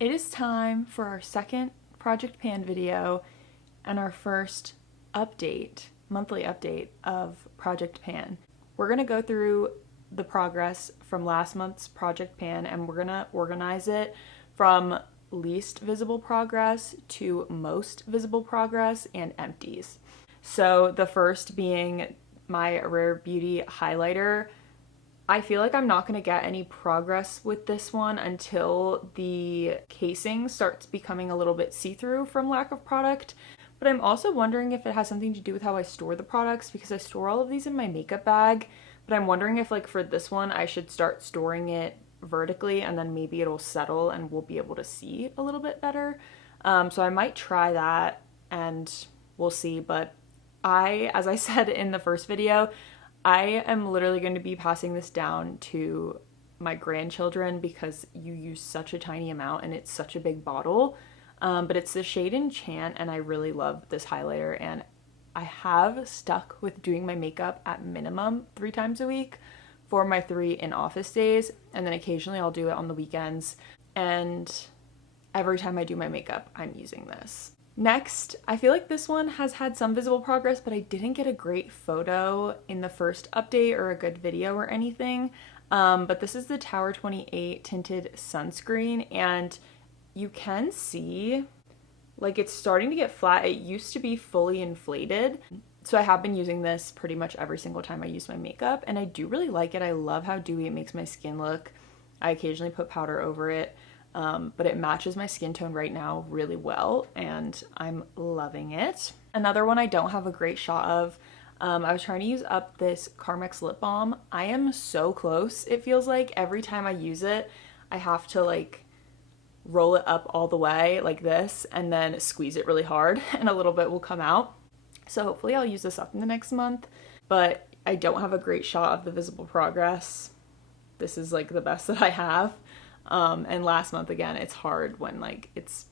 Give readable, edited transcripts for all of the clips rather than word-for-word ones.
It is time for our second Project Pan video and our first update, monthly update of Project Pan. We're going to go through the progress from last month's Project Pan and we're going to organize it from least visible progress to most visible progress and empties. So the first being my Rare Beauty highlighter. I feel like I'm not going to get any progress with this one until the casing starts becoming a little bit see-through from lack of product. But I'm also wondering if it has something to do with how I store the products, because I store all of these in my makeup bag. But I'm wondering if, like, for this one, I should start storing it vertically and then maybe it'll settle and we'll be able to see a little bit better. So I might try that and we'll see. But as I said in the first video, I am literally going to be passing this down to my grandchildren because you use such a tiny amount and it's such a big bottle. But it's the shade Enchant and I really love this highlighter, and I have stuck with doing my makeup at minimum 3 times a week for my 3 in-office days, and then occasionally I'll do it on the weekends, and every time I do my makeup I'm using this. Next, I feel like this one has had some visible progress, but I didn't get a great photo in the first update or a good video or anything. But this is the Tower 28 tinted sunscreen, and you can see like it's starting to get flat. It used to be fully inflated. So I have been using this pretty much every single time I use my makeup, and I do really like it. I love how dewy it makes my skin look. I occasionally put powder over it. But it matches my skin tone right now really well, and I'm loving it. Another one I don't have a great shot of, I was trying to use up this Carmex lip balm. I am so close. It feels like every time I use it, I have to like roll it up all the way like this and then squeeze it really hard and a little bit will come out. So hopefully I'll use this up in the next month, but I don't have a great shot of the visible progress. This is like the best that I have. And last month, again, it's hard when like it's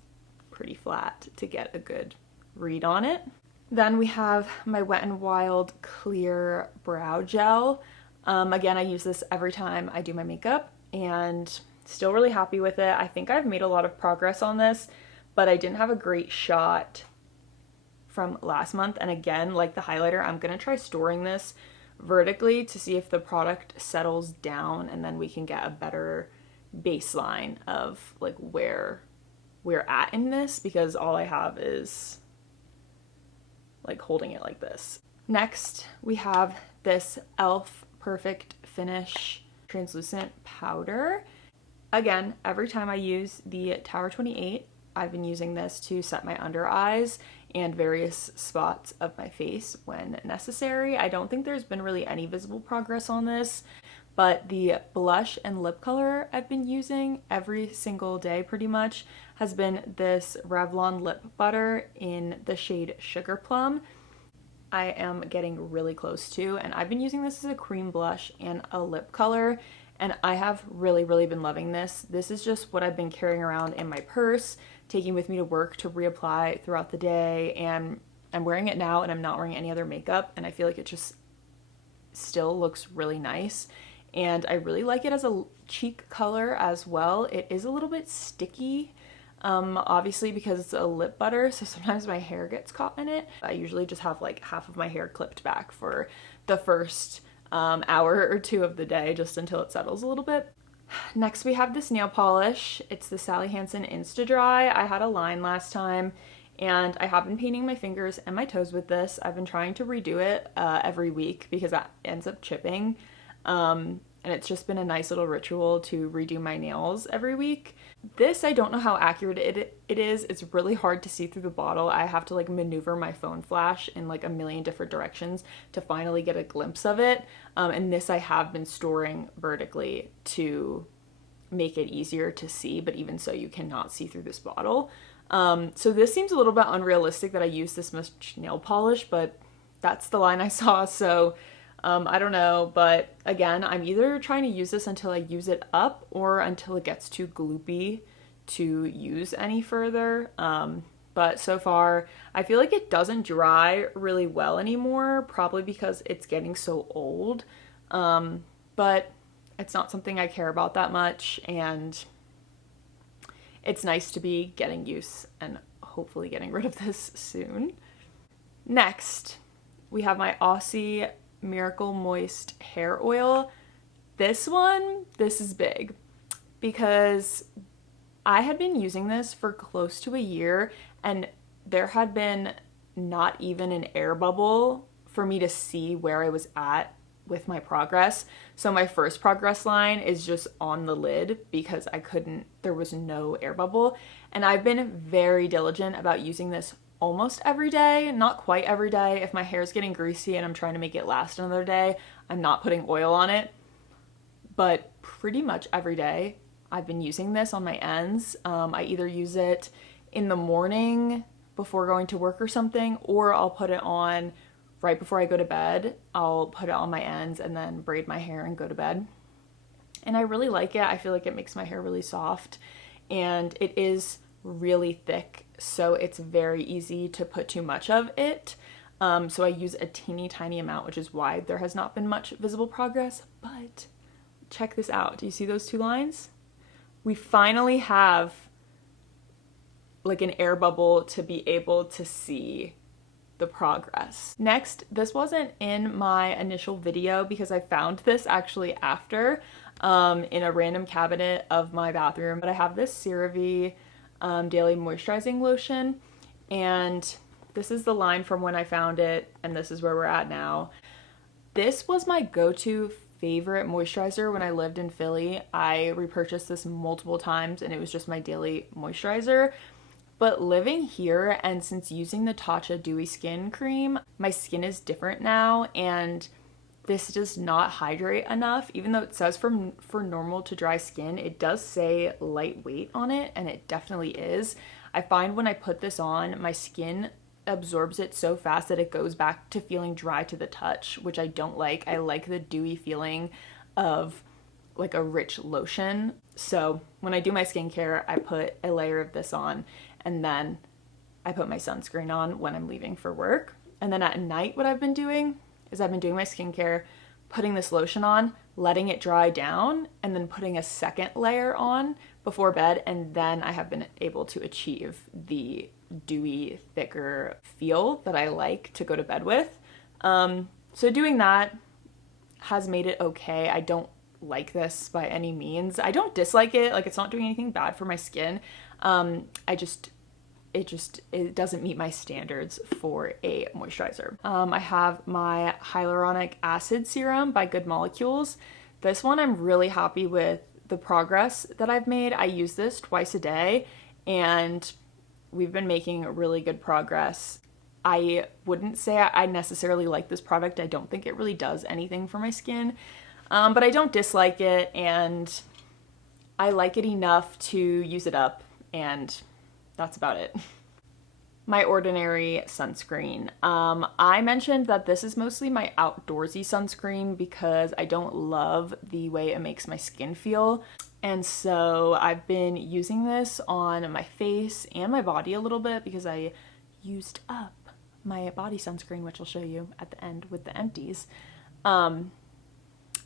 pretty flat to get a good read on it. Then we have my Wet n Wild clear brow gel. Again, I use this every time I do my makeup and still really happy with it. I think I've made a lot of progress on this, but I didn't have a great shot from last month. And again, like the highlighter, I'm gonna try storing this vertically to see if the product settles down and then we can get a better baseline of like where we're at in this, because all I have is like holding it like this. Next, we have this e.l.f. Perfect Finish translucent powder. Again, every time I use the Tower 28, I've been using this to set my under eyes and various spots of my face when necessary. I don't think there's been really any visible progress on this, but the blush and lip color I've been using every single day pretty much has been this Revlon lip butter in the shade Sugar Plum. I am getting really close to, and I've been using this as a cream blush and a lip color, and I have really been loving this. This is just what I've been carrying around in my purse, taking with me to work to reapply throughout the day, and I'm wearing it now and I'm not wearing any other makeup, and I feel like it just still looks really nice. And I really like it as a cheek color as well. It is a little bit sticky, obviously because it's a lip butter, so sometimes my hair gets caught in it. I usually just have like half of my hair clipped back for the first hour or 2 of the day, just until it settles a little bit. Next we have this nail polish. It's the Sally Hansen Insta Dry. I had a line last time and I have been painting my fingers and my toes with this. I've been trying to redo it every week because that ends up chipping. And it's just been a nice little ritual to redo my nails every week. This, I don't know how accurate it is. It's really hard to see through the bottle. I have to like maneuver my phone flash in like a million different directions to finally get a glimpse of it. And this I have been storing vertically to make it easier to see, but even so you cannot see through this bottle. So this seems a little bit unrealistic that I use this much nail polish, but that's the line I saw, so I don't know, but again, I'm either trying to use this until I use it up or until it gets too gloopy to use any further. But so far, I feel like it doesn't dry really well anymore, probably because it's getting so old. But it's not something I care about that much, and it's nice to be getting used and hopefully getting rid of this soon. Next, we have my Aussie Miracle Moist Hair Oil. This is big because I had been using this for close to a year and there had been not even an air bubble for me to see where I was at with my progress. So my first progress line is just on the lid because there was no air bubble. And I've been very diligent about using this almost every day, not quite every day. If my hair is getting greasy and I'm trying to make it last another day, I'm not putting oil on it. But pretty much every day I've been using this on my ends. I either use it in the morning before going to work or something, or I'll put it on right before I go to bed. I'll put it on my ends and then braid my hair and go to bed. And I really like it. I feel like it makes my hair really soft and it is really thick, so it's very easy to put too much of it. So I use a teeny tiny amount, which is why there has not been much visible progress. But check this out. Do you see those two lines? We finally have like an air bubble to be able to see the progress. Next, this wasn't in my initial video because I found this actually after in a random cabinet of my bathroom, but I have this CeraVe daily moisturizing lotion, and this is the line from when I found it, and this is where we're at now. This was my go-to favorite moisturizer when I lived in Philly. I repurchased this multiple times and it was just my daily moisturizer. But living here and since using the Tatcha Dewy Skin Cream, my skin is different now and this does not hydrate enough. Even though it says for normal to dry skin, it does say lightweight on it, and it definitely is. I find when I put this on, my skin absorbs it so fast that it goes back to feeling dry to the touch, which I don't like. I like the dewy feeling of like a rich lotion. So when I do my skincare, I put a layer of this on and then I put my sunscreen on when I'm leaving for work. And then at night, what I've been doing is I've been doing my skincare, putting this lotion on, letting it dry down, and then putting a second layer on before bed, and then I have been able to achieve the dewy, thicker feel that I like to go to bed with. So doing that has made it okay. I don't like this by any means. I don't dislike it, like it's not doing anything bad for my skin. It doesn't meet my standards for a moisturizer. I have my hyaluronic acid serum by Good Molecules. This one I'm really happy with the progress that I've made. I use this twice a day and we've been making really good progress. I wouldn't say I necessarily like this product. I don't think it really does anything for my skin, but I don't dislike it and I like it enough to use it up, and that's about it. My ordinary sunscreen. I mentioned that this is mostly my outdoorsy sunscreen because I don't love the way it makes my skin feel. And so I've been using this on my face and my body a little bit because I used up my body sunscreen, which I'll show you at the end with the Empties. And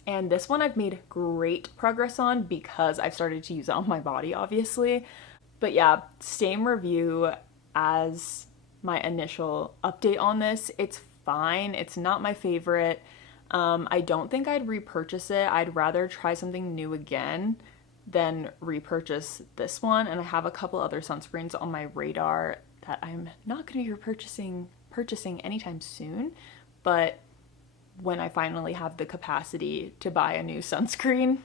this one I've made great progress on because I've started to use it on my body, obviously. But yeah, same review as my initial update on this. It's fine. It's not my favorite. I don't think I'd repurchase it. I'd rather try something new again than repurchase this one. And I have a couple other sunscreens on my radar that I'm not going to be purchasing anytime soon. But when I finally have the capacity to buy a new sunscreen,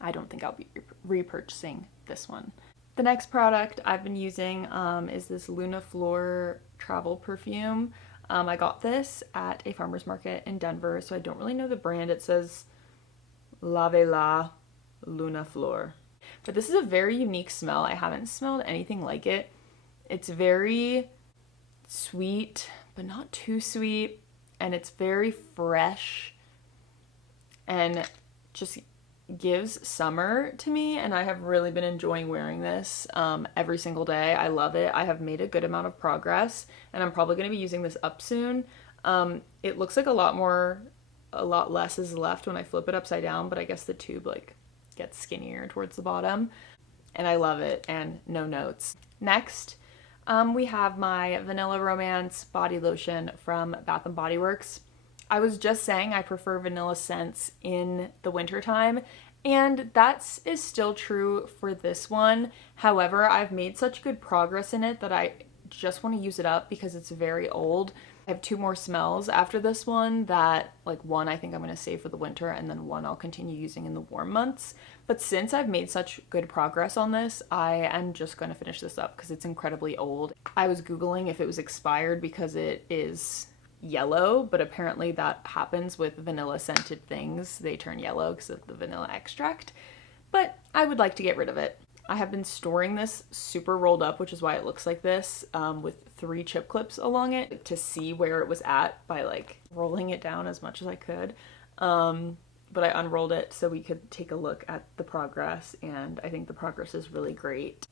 I don't think I'll be repurchasing this one. The next product I've been using is this Luna Flor travel perfume. I got this at a farmer's market in Denver, so I don't really know the brand. It says Lave La Luna Flor. But this is a very unique smell. I haven't smelled anything like it. It's very sweet, but not too sweet. And it's very fresh and just gives summer to me, and I have really been enjoying wearing this every single day. I love it. I have made a good amount of progress and I'm probably going to be using this up soon. It looks like a lot less is left when I flip it upside down, but I guess the tube like gets skinnier towards the bottom. and I love it, and no notes. Next, we have my Vanilla Romance body lotion from Bath & Body Works. I was just saying I prefer vanilla scents in the wintertime, and that is still true for this one. However, I've made such good progress in it that I just want to use it up because it's very old. I have 2 more smells after this one that, like, one I think I'm going to save for the winter, and then one I'll continue using in the warm months. But since I've made such good progress on this, I am just going to finish this up because it's incredibly old. I was Googling if it was expired because it is yellow, but apparently that happens with vanilla scented things. They turn yellow because of the vanilla extract. But I would like to get rid of it. I have been storing this super rolled up, which is why it looks like this, with 3 chip clips along it to see where it was at by like rolling it down as much as I could. But I unrolled it so we could take a look at the progress, and I think the progress is really great.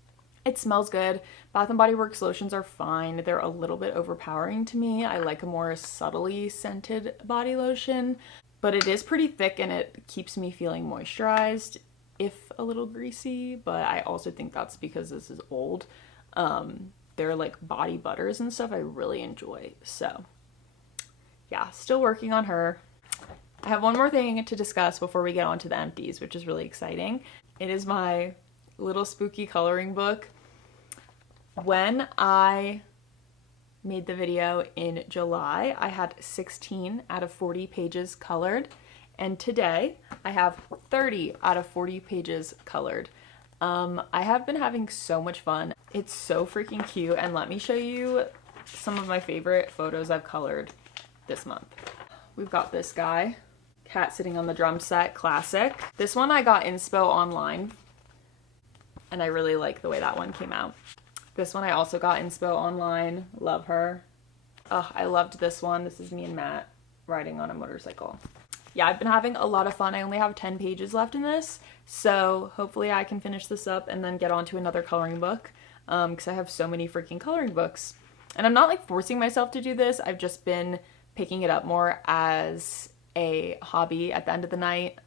It smells good. Bath & Body Works lotions are fine. They're a little bit overpowering to me. I like a more subtly scented body lotion, but it is pretty thick and it keeps me feeling moisturized, if a little greasy, but I also think that's because this is old. They're like body butters and stuff I really enjoy. So yeah, still working on her. I have one more thing to discuss before we get on to the empties, which is really exciting. It is my little spooky coloring book. When I made the video in July, I had 16 out of 40 pages colored. And today I have 30 out of 40 pages colored. I have been having so much fun. It's so freaking cute, and let me show you some of my favorite photos I've colored this month. We've got this guy, cat sitting on the drum set, classic. This one I got inspo online, and I really like the way that one came out. This one I also got inspo online, love her. Oh, I loved this one. This is me and Matt riding on a motorcycle. Yeah, I've been having a lot of fun. I only have 10 pages left in this, so hopefully I can finish this up and then get on to another coloring book, because I have so many freaking coloring books. And I'm not like forcing myself to do this. I've just been picking it up more as a hobby at the end of the night,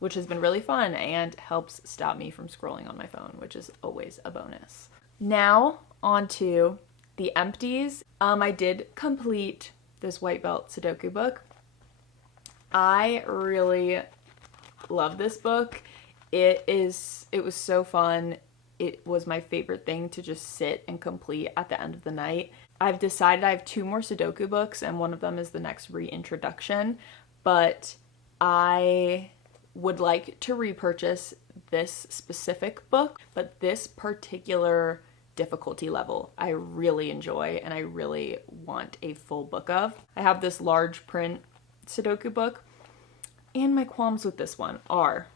which has been really fun and helps stop me from scrolling on my phone, which is always a bonus. Now on to the empties. I did complete this white belt Sudoku book. I really love this book. It was so fun. It was my favorite thing to just sit and complete at the end of the night. I've decided I have 2 more Sudoku books, and one of them is the next reintroduction, but I would like to repurchase this specific book, but this particular difficulty level I really enjoy and I really want a full book of. I have this large print Sudoku book, and my qualms with this one are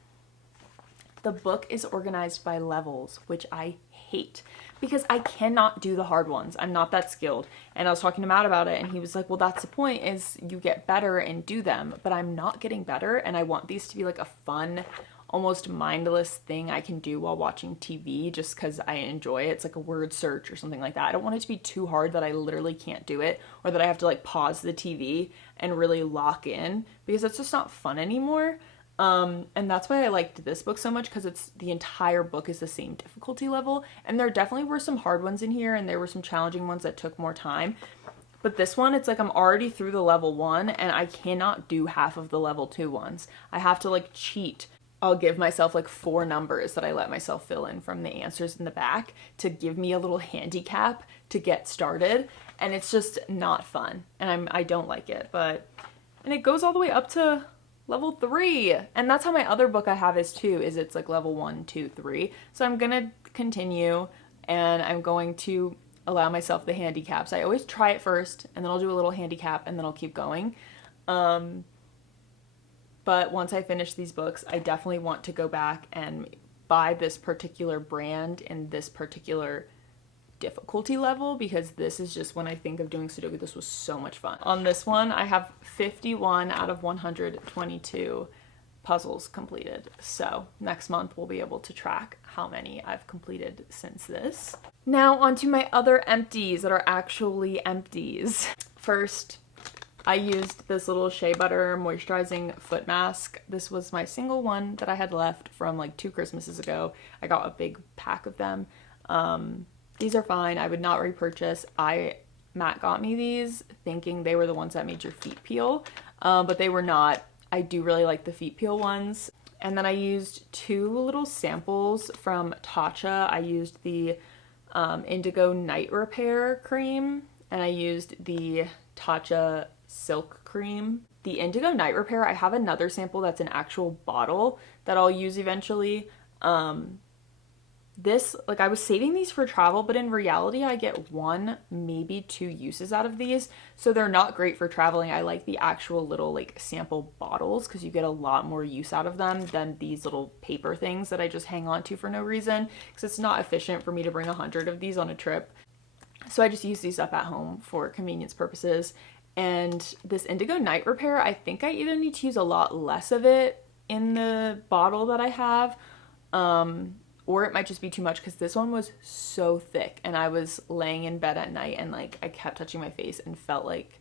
the book is organized by levels, which I hate because I cannot do the hard ones. I'm not that skilled. And I was talking to Matt about it, and he was like, well, that's the point, is you get better and do them, but I'm not getting better, and I want these to be like a fun, almost mindless thing I can do while watching TV just because I enjoy it. It's like a word search or something like that. I don't want it to be too hard that I literally can't do it, or that I have to like pause the TV and really lock in, because it's just not fun anymore. And that's why I liked this book so much, because the entire book is the same difficulty level, and there definitely were some hard ones in here and there were some challenging ones that took more time. But this one, it's like I'm already through the level 1 and I cannot do half of the level 2 ones. I have to like cheat. I'll give myself like 4 numbers that I let myself fill in from the answers in the back to give me a little handicap to get started, and it's just not fun, and I don't like it. And it goes all the way up to level 3, and that's how my other book I have is too, is it's like level 1, 2, 3. So I'm gonna continue, and I'm going to allow myself the handicaps. I always try it first, and then I'll do a little handicap, and then I'll keep going. But once I finish these books, I definitely want to go back and buy this particular brand and this particular difficulty level, because this is just, when I think of doing Sudoku, this was so much fun. On this one, I have 51 out of 122 puzzles completed. So next month we'll be able to track how many I've completed since this. Now onto my other empties that are actually empties. First, I used this little shea butter moisturizing foot mask. This was my single one that I had left from like 2 Christmases ago. I got a big pack of them. These are fine. I would not repurchase. Matt got me these thinking they were the ones that made your feet peel, but they were not. I do really like the feet peel ones. And then I used 2 little samples from Tatcha. I used the Indigo Night Repair cream, and I used the Tatcha Silk cream. The Indigo Night Repair, I have another sample that's an actual bottle that I'll use eventually. I was saving these for travel, but in reality I get 1, maybe 2 uses out of these, so they're not great for traveling. I like the actual little like sample bottles because you get a lot more use out of them than these little paper things that I just hang on to for no reason, because it's not efficient for me to bring 100 of these on a trip. So I just use these up at home for convenience purposes. And this Indigo Night Repair, I think I either need to use a lot less of it in the bottle that I have, or it might just be too much, because this one was so thick and I was laying in bed at night and like I kept touching my face and felt like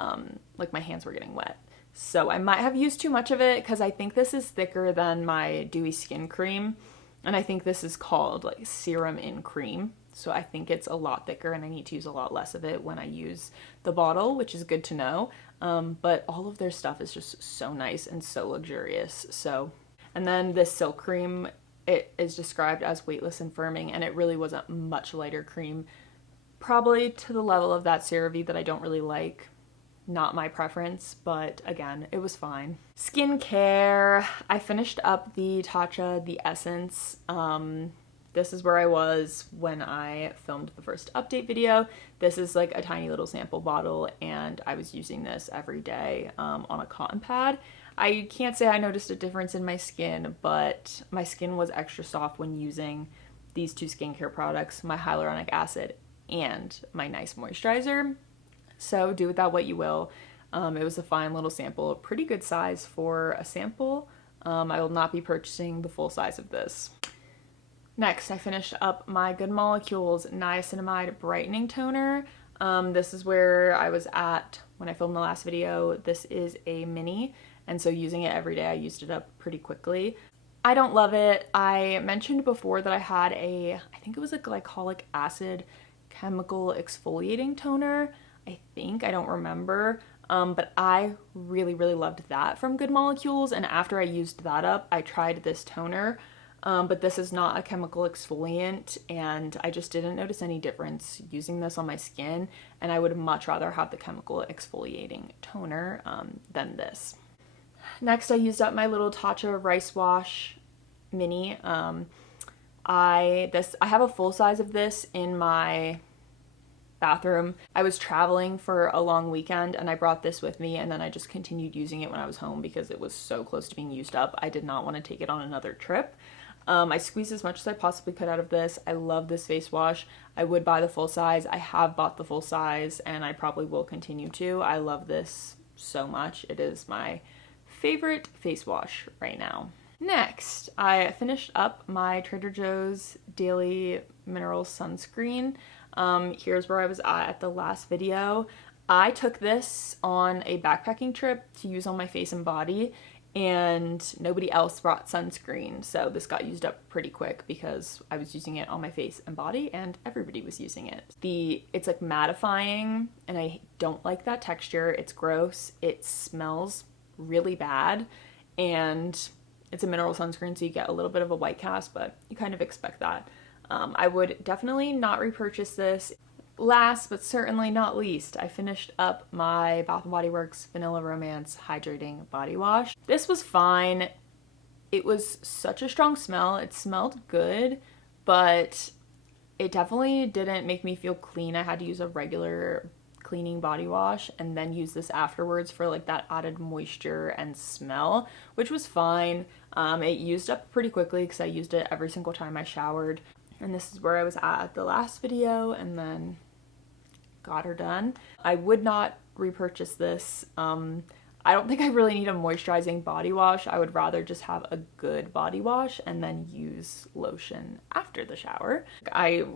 my hands were getting wet. So I might have used too much of it, because I think this is thicker than my Dewy Skin Cream, and I think this is called like Serum in Cream. So I think it's a lot thicker and I need to use a lot less of it when I use the bottle, which is good to know. But all of their stuff is just so nice and so luxurious. And then this Silk Cream, it is described as weightless and firming, and it really was a much lighter cream, probably to the level of that CeraVe that I don't really like. Not my preference, but again, it was fine. Skincare, I finished up the Tatcha The Essence. This is where I was when I filmed the first update video. This is like a tiny little sample bottle, and I was using this every day on a cotton pad. I can't say I noticed a difference in my skin, but my skin was extra soft when using these 2 skincare products, my hyaluronic acid and my nice moisturizer. So do with that what you will. It was a fine little sample, pretty good size for a sample. I will not be purchasing the full size of this. Next, I finished up my Good Molecules Niacinamide Brightening Toner. This is where I was at when I filmed the last video. This is a mini, and so using it every day, I used it up pretty quickly. I don't love it. I mentioned before that I had I think it was a glycolic acid chemical exfoliating toner. I don't remember. But I really, really loved that from Good Molecules, and after I used that up, I tried this toner. But this is not a chemical exfoliant, and I just didn't notice any difference using this on my skin, and I would much rather have the chemical exfoliating toner than this. Next, I used up my little Tatcha Rice Wash Mini. I have a full size of this in my bathroom. I was traveling for a long weekend and I brought this with me, and then I just continued using it when I was home because it was so close to being used up. I did not want to take it on another trip. I squeezed as much as I possibly could out of this. I love this face wash. I would buy the full size. I have bought the full size and I probably will continue to. I love this so much. It is my favorite face wash right now. Next, I finished up my Trader Joe's Daily Mineral Sunscreen. Here's where I was at the last video. I took this on a backpacking trip to use on my face and body, and nobody else brought sunscreen, so this got used up pretty quick because I was using it on my face and body and everybody was using it. It's like mattifying, and I don't like that texture. It's gross. It smells really bad, and it's a mineral sunscreen, so you get a little bit of a white cast, but you kind of expect that. I would definitely not repurchase this. Last but certainly not least, I finished up my Bath & Body Works Vanilla Romance Hydrating Body Wash. This was fine. It was such a strong smell. It smelled good, but it definitely didn't make me feel clean. I had to use a regular cleaning body wash and then use this afterwards for like that added moisture and smell, which was fine. It used up pretty quickly because I used it every single time I showered. And this is where I was at the last video, and then got her done. I would not repurchase this. I don't think I really need a moisturizing body wash. I would rather just have a good body wash and then use lotion after the shower. I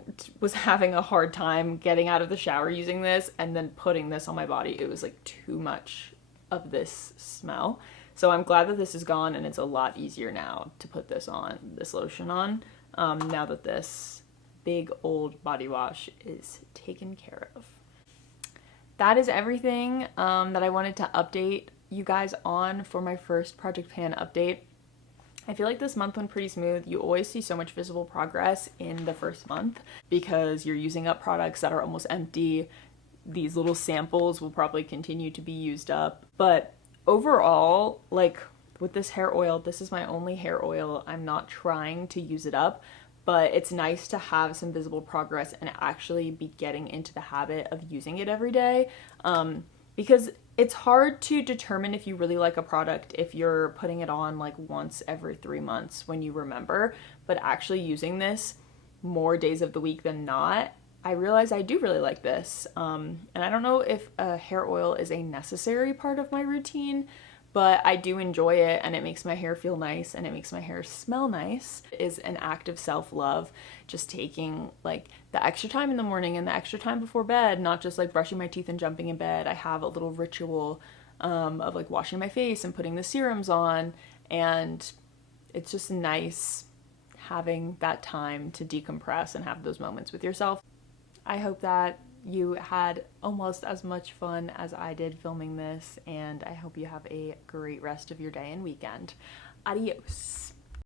was having a hard time getting out of the shower using this and then putting this on my body. It was like too much of this smell. So I'm glad that this is gone, and it's a lot easier now to put this on, this lotion on, now that this big old body wash is taken care of. That is everything that I wanted to update you guys on for my first Project Pan update. I feel like this month went pretty smooth. You always see so much visible progress in the first month because you're using up products that are almost empty. These little samples will probably continue to be used up. But overall, like with this hair oil, this is my only hair oil. I'm not trying to use it up, but it's nice to have some visible progress and actually be getting into the habit of using it every day, because it's hard to determine if you really like a product if you're putting it on like once every 3 months when you remember, but actually using this more days of the week than not, I realize I do really like this. And I don't know if a hair oil is a necessary part of my routine, but I do enjoy it, and it makes my hair feel nice and it makes my hair smell nice. It is an act of self-love, just taking like the extra time in the morning and the extra time before bed, not just like brushing my teeth and jumping in bed. I have a little ritual of like washing my face and putting the serums on, and it's just nice having that time to decompress and have those moments with yourself. I hope that you had almost as much fun as I did filming this, and I hope you have a great rest of your day and weekend. Adios.